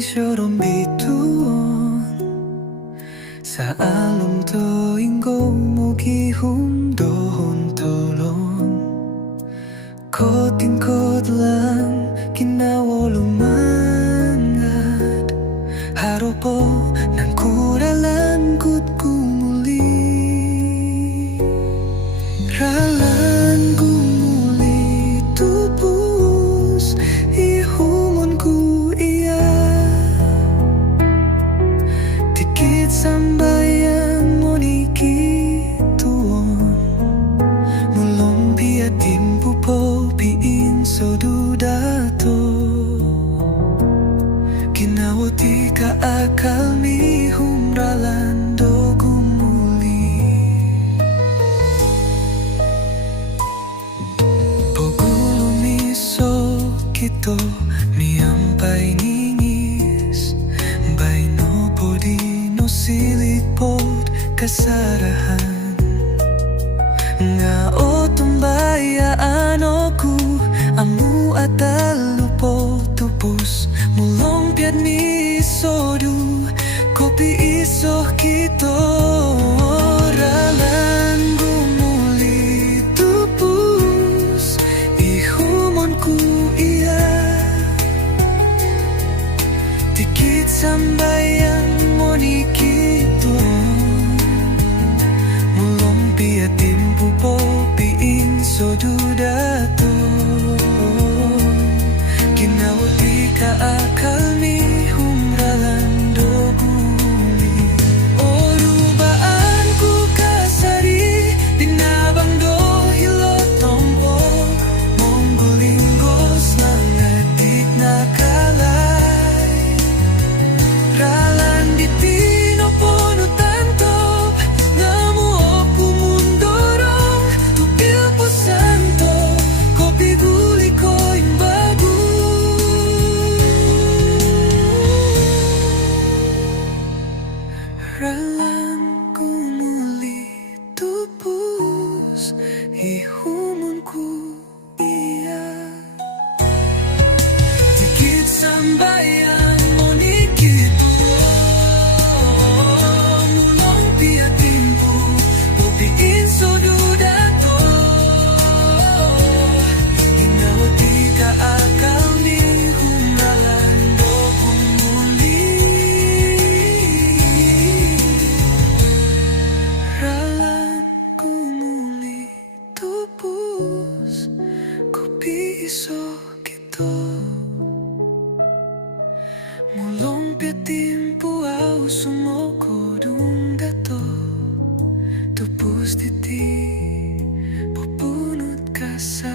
syarong bituon sa alom tuwing gumugihon doon tulon. Kotingkod lang kinawalumangad, haro po ng kuralan kud kumuli. Ralan gumuli tupus ihumon ku iya, tikit sambayan mo ni kituon, mulong piatim pupo piin so dudato, kinawati ka akal mi humralan do gumuli. Pagulumiso kito miampay ningis, bay no podi no silipod kasarahan nga o tumbayaan aku amu atalupo tupus mulong piad mi sodu kopi iso kito. Ralan gumuli tupus ihumon ku iya, tikit sambayan mo ni kito, mulong piatin pupo piin so dudato, kinawati ka akal mi humralan do guli. O rubaan ku kasari dinabang do hilotong ko, monggolinggos lang adik na kalay. Ralan di pino puno tantop ngamu opu mundorong tupil po santo kopi guli ko imbagu. Ralan kumuli tupus ihumon ku iya, tikit sambayan mo ni kito, mulong piatin po pupiin so dudato, inawati ka akal ni humralan do gumuli. Ralan gumuli tupus kopi iso kito, mulong piatin po au sumoko dung dato, tupus titi pupunot ka sa